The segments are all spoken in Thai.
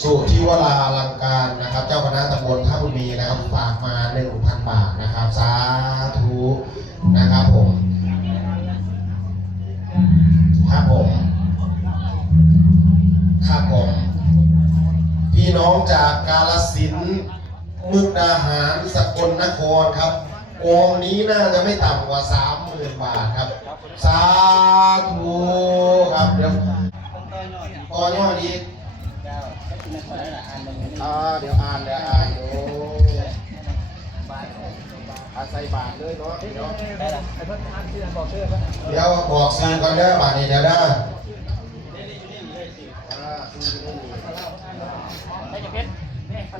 สุทิวราอลังการนะครับเจ้าคณะตำบลท่าบุญมีนะครับฝากมา 1,000 บาทนะครับสาธุนะครับผมครับผมครับผมพี่น้องจากกาฬสินธุ์มุกดาหารสกลนครครับกองนี้น่าจะไม่ต่ำกว่า 30,000 บาทครับสาธุครับเดี๋ยวพอย่อดีเดี๋ยวอ่านดูอาศัยบาทเลยเนาะเดี๋ยวบอกซื้อก่อนเด้อบาทนี้เดี๋ยวได้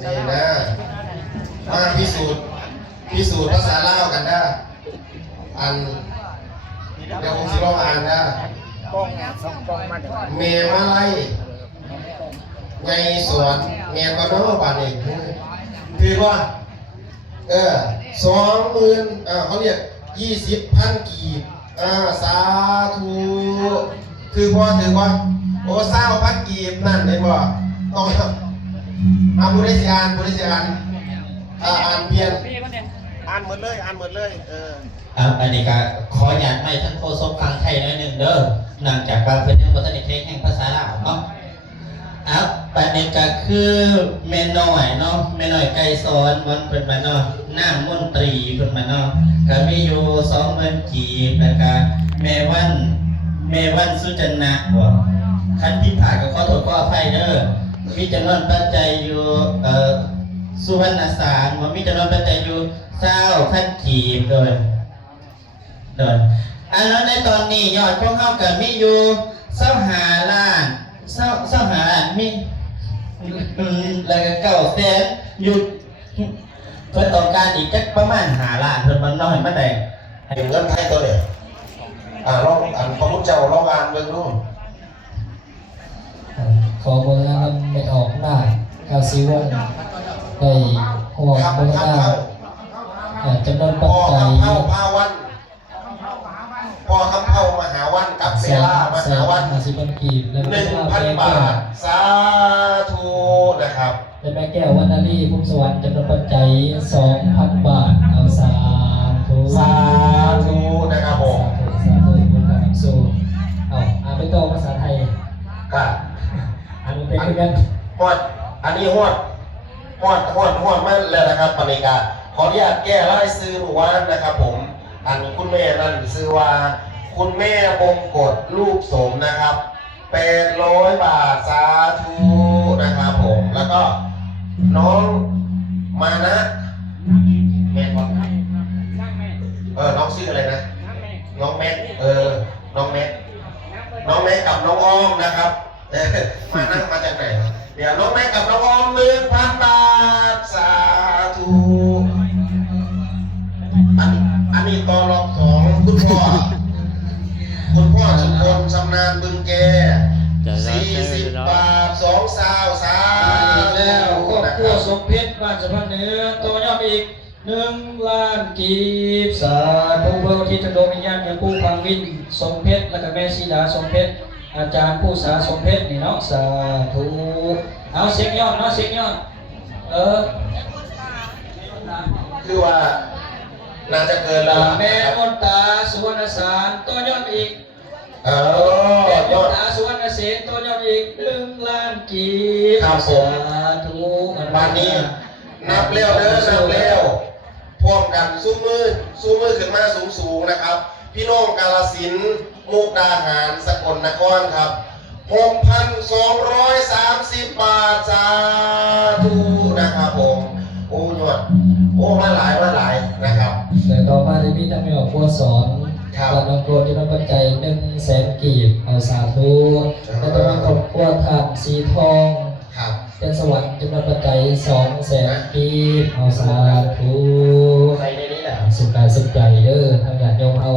นี่นะมาพิสูจน์ภาษาลาวกันได้อันเดี๋ยวผมสิลองอ่านนะเมมาไลไงสวนเมียนก็น้องบาทเองคือว่า20,000เขาเรียก20,000 กีบสาธุคือว่าโอ้20,000 กีบนั่นเห็นบ่ต้องบุริษานอ่านเปลี่ยนอ่านหมดเลยอันนี้ก็ขออยากให้ท่านโฆษกฟังไทยหน่อยหนึ่งเด้อหลังจากการเพิ่นยังบ่ทันได้ใช้แห่งภาษาลาวเนาะประเด็นก็คือแม่น้อยเนาะแม่น้อยไก่สอนมันเป็นมาเนาะน้ำมนตรีเป็นมาเนาะก็มีอยู่20,000 กีบแล้วก็แม่วันสุจนะบ่คันผิดพลาดก็ขอโทษขออภัยเด้อมีจำนวนปัจจัยอยู่สุวรรณสารมันมีจำนวนปัจจัยอยู่20,000 กีบโดยแล้วในตอนนี้ยอดของเฮาก็มีอยู่25 ล้านมีแล้วก็900,000อยู่เพิ่นต้องการอีกจักประมาณ5 ล้านเพิ่นมันน้อยมาได้เงินไทยตัวเนี่ยลองพระพุทธเจ้าลองอ่านเบิ่งดูขอโบราณไม่ออกหน้าคาซิวันได้หัวโบราณจำนวนปัจจัยพ่อคำเผามหาวันกับเซล่ามหาวัน50,000 กีบแล้วก็1,000 บาทสาธุนะครับและแม่แก้ววรรณลีภูมิสวรรค์จำนวนปัจจัย 2,000 บาทเอาสาธุนะครับผมสาธุคุณครับสู้อ่านไปต่อภาษาไทยก็อ่านเป็นกันอันนี้ฮอดมาแล้วนะครับปณิกาขออนุญาตแก้รายชื่อหมู่บ้านนะครับผมอันคุณแม่นั่นชื่อว่าคุณแม่บงกฎลูกสมนะครับ800 บาทสาธุนะครับผมแล้วก็น้องมานะแม่บอกน้องชื่ออะไรนะน้องแม็กน้องแม็กกับน้องอ้อมนะครับมาจากไหนเดี๋ยวน้องแม็กกับน้องอ้อม1,000 บาทสาธุอันนี้ตอนรอบ2คุณพ่อสุพลชำนาญบึงแก40 บาท2 สาวสาแล้วครอบครัวสมเพชรบ้านสะพานเหนือตัวยอดอีก1 ล้าน กีบสาธุเพื่อที่จะดวงวิญญาณอย่างผู้ฟังวินสมเพชรและก็แม่ศิลาสมเพชรอาจารย์ผู้สาสมเพชรนี่เนาะสาธุเอาเสียงยอดคือว่าน่าจะเกินแล้วแม่มนตาสุวรรณสารตัวยอดอีกแม่มนตาสุวรรณเสนตัวยอดอีก1 ล้าน กีบครับผม สาธุวันนี้นับเร็วพร้อมกันสู้มือขึ้นมาสูงนะครับพี่น้องกาฬสินธุ์มุกดาหารสกลนครครับ 6,230 บาทสาธุนะครับผมมาหลายนะครับแต่ต่อมาได้มีท่านแม่บัวสอนตอนน้องโกรธที่น้องปัจจัย100,000 กีบเอาสาธุและต่อมาครอบครัวถาดสีทองเป็นสวรรค์จำนวนปัจจัย200,000 กีบเอาสาธุใส่ในนี้แหละสุขกายสุขใจเด้อทางญาติโยมเอา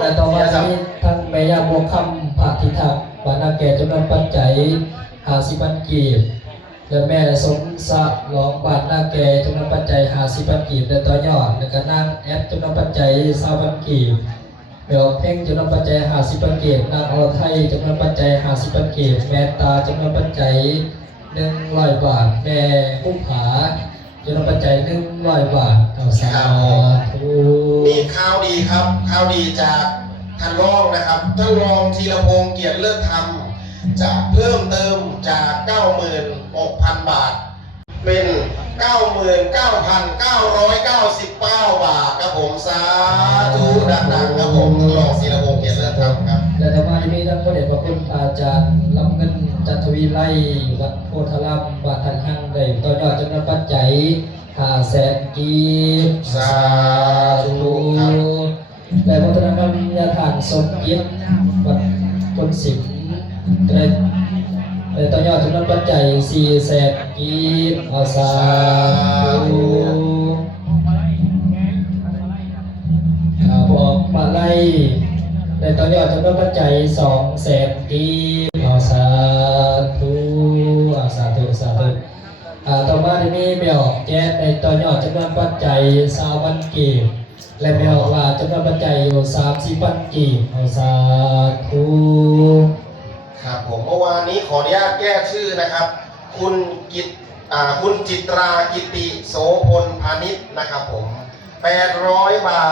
แต่ต่อมาจะมีทั้งแม่ย่าบัวคำพระธิทักษ์บานาแก่จำนวนปัจจัย50,000 กีบและแม่สมศักดิ์หลองบาทนาแก่จำนวนปัจจัย50,000 กีบและต่อยอดและก็นางแอดจำนวนปัจจัย20,000 กีบเบลเพ่งจำนวนปัจจัย50,000 กีบนางอรไทยจำนวนปัจจัย50,000 กีบแม่ตาจำนวนปัจจัย1,000 100 บาทแม่ผู้ผาจำนวนปัจจัย100 บาทเอาสาธุ มีข่าวดีครับข่าวดีจากท่านรองนะครับท่านรองธีรพงษ์เกียรติเลิศธรรมจะเพิ่มเติมจาก 96,000 บาทเป็น 99,999 บาทครับผมสาธุดังๆครับผมท่านรองธีรพงษ์เกียรติเลิศธรรมครับและต่อมาที่มีท่านพระเดชพระคุณอาจารย์ลำเงินจันทวีไลวัดโพธารามวัดทันหังได้ต่อยอดจำนวนปัจจัย500,000 กีบสาธุครับ และพัฒนากรรมยาฐานสมยิตวัดพลสิงห์ได้ต่อยอดจำนวนปัจจัย400,000 กีบเอาสาธุบอกมาไล่ได้ต่อยอดจำนวนปัจจัย200,000 กีบเอาสาธุสาธุสาธุต่อมาที่นี้เบลแก๊สในต่อยอดจำนวนปัจจัย20,000 กีบและเบลว่าจำนวนปัจจัยอยู่30,000 กีบเอาสาธุ ครับผมเมื่อวานนี้ขออนุญาตแก้ชื่อนะครับ คุณจิตรากิติโสพลพาณิชย์นะครับผม800 บา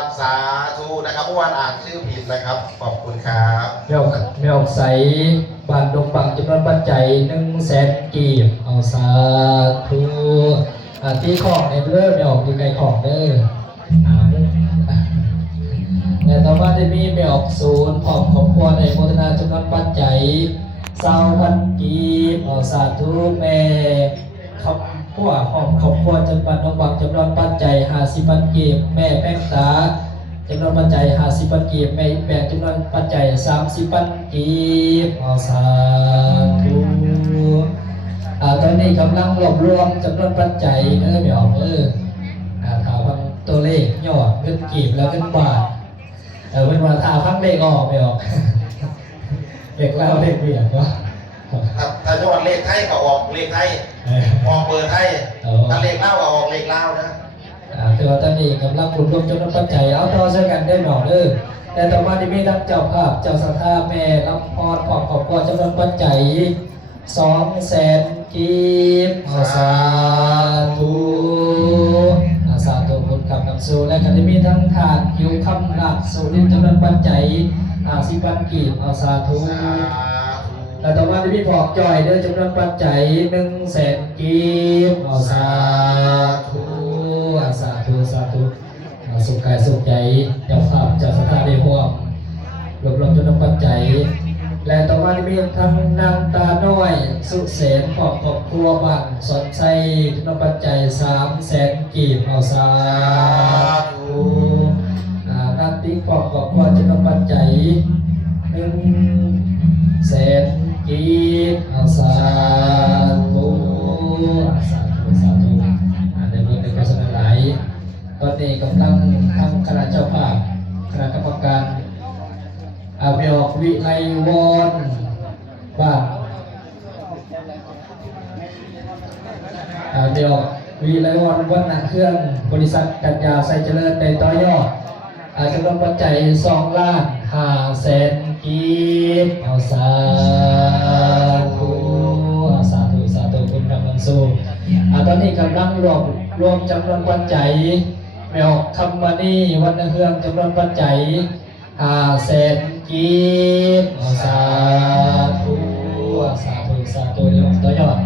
ทสาธุนะครับเมื่อวานอ่านชื่อผิดนะครับขอบคุณครับเมียวใสบานดงบังจำนวนปัจจัย100,000 กีบเอาสาธุที่ของในเรื่องเมียวอยู่ในของเด้อและต่อมาได้มีเมียวศูนย์ของครอบครัวในโมทนาจำนวนปัจจัย20,000 กีบเอาสาธุแม่ครอบครัวของครอบครัวจังหวัดดงบังจำนวนปัจจัย50,000 กีบแม่แป้งตาจำนวนปัจจัย50,000 กีบแม่แบ่งจำนวนปัจจัย30,000 กีบเอาสาธุตอนนี้กำลังรวบรวมจำนวนปัจจัยเด้อเดี๋ยวถามตัวเลขยอดเงินกีบแล้วเงินบาทเป็นว่าถามฟังเลขออกไม่ออกเลขเล่าเลขเบียดวะถ้ายอดเลขไทยก็ออกเลขไทยออกเบอร์ไทยถ้าเลขเล่าก็ออกเลขเล่านะแต่ว่าตอนนี้กำลังรวบรวมจำนวนปัจจัยเอาต่อช่วยกันได้หน่อยเด้อแต่ต่อมาที่มีทั้งเจ้าภาพเจ้าสัทธาแม่ลำพรของครอบครัวจำนวนปัจจัย200,000 กีบสาธุสาธุบุญคำนำสู่และก็จะมีทั้งทานคิวคำหลักสู่ดินจำนวนปัจจัย50,000 กีบเอาสาธุและต่อมาที่มีบอกจ่อยเด้อจำนวนปัจจัย100,000 กีบเอาสาธุสาธุสาธุสุขกายสุขใจเจ้าภาพเจ้าสัทธาได้ร่วมรวบรวมจำนวนปัจจัยและต่อมาที่มีทั้งนางตาน้อยสุเสนของครอบครัวบ้านสนใจจำนวนปัจจัย300,000 กีบเอาสาธุนันติของครอบครัวจำนวนปัจจัย100,000 กีบเอาสาธุสาธุสาธุในเรื่องในการแสดงหลายตอนนี้กำลังทำคณะเจ้าภาพคณะกรรมการเบียกวิไลวอนบ้านเบียกวิไลวอนวัดนาเครื่องบริษัทกัญญาไซเจริญในต่อยอดจำนวนปัจจัย2,500,000 กีบเอาสาธุสาธุสาธุคุณกำลังสู้ตอนนี้กำลังรวมจำนวนปัจจัยเบียกคำมานี่วัดนาเครื่องจำนวนปัจจัย500,000 กีบสาธุสาธุสาธุเดี๋ยวต่อยอด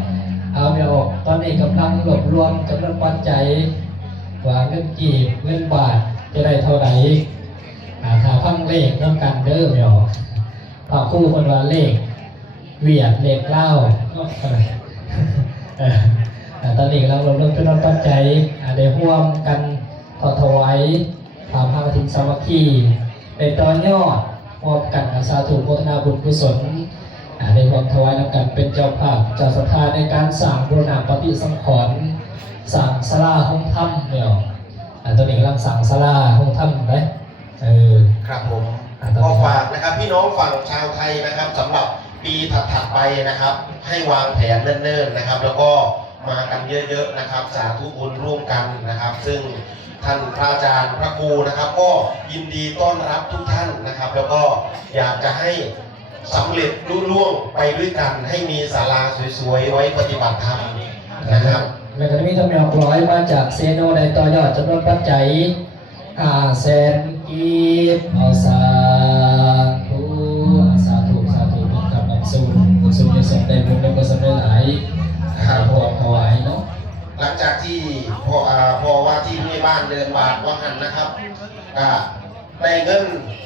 เดี๋ยวตอนนี้กำลังรวมจำนวนปัจจัยว่าเงินกีบเงินบาทจะได้เท่าไหร่ถ้าฟังเลขต้องการเด้อเดี๋ยวพาคู่คนว่าเลขเวียดเลขเล่าตอนนี้เรารวมจำนวนปัจจัยได้ร่วมกันถวายพระกฐินสามัคคีในตอนยอดมอบกันสาธุโมทนาบุญกุศลในความถวายนำกันเป็นเจ้าภาพเจ้าศรัทธาในการสร้างบูรณะปฏิสังขรณ์สร้างศาลาห้องถ้ำเนี่ยตัวนี้กำลังสั่งศาลาห้องถ้ำไหมครับผมก็ฝากนะครับพี่น้องฝั่งชาวไทยนะครับสำหรับปีถัดๆไปนะครับให้วางแผนเนิ่นๆนะครับแล้วก็มากันเยอะๆนะครับสาธุบุญร่วมกันนะครับซึ่งท่านพระอาจารย์พระครูนะครับก็ยินดีต้อนรับทุกท่านนะครับแล้วก็อยากจะให้ สำเร็จรุ่ล่วงไปด้วยกันให้มีศาลาสวยๆไว้ปฏิบัติธรรมนะครับ แล้วก็มีทำนองร้อยมาจากเซโนในต่อยอดจำนวนปัจจัย500,000 กีบเอาสาธุสาธุสาธุทุกคำนำสู่ในส่งได้บุญได้กุศลได้หลายพวกถวายเนาะ หลังจากที่พอว่าที่มีบ้านเดินบาทว่าหันนะครับในเงิน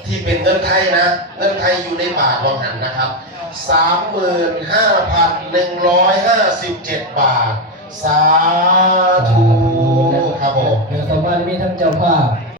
ที่เป็นเงินไทยนะเงินไทยอยู่ในบาทว่าหันนะครับ 35,157 บาทสาธุครับผม เดี๋ยวต่อมามีทั้งเจ้าภาพ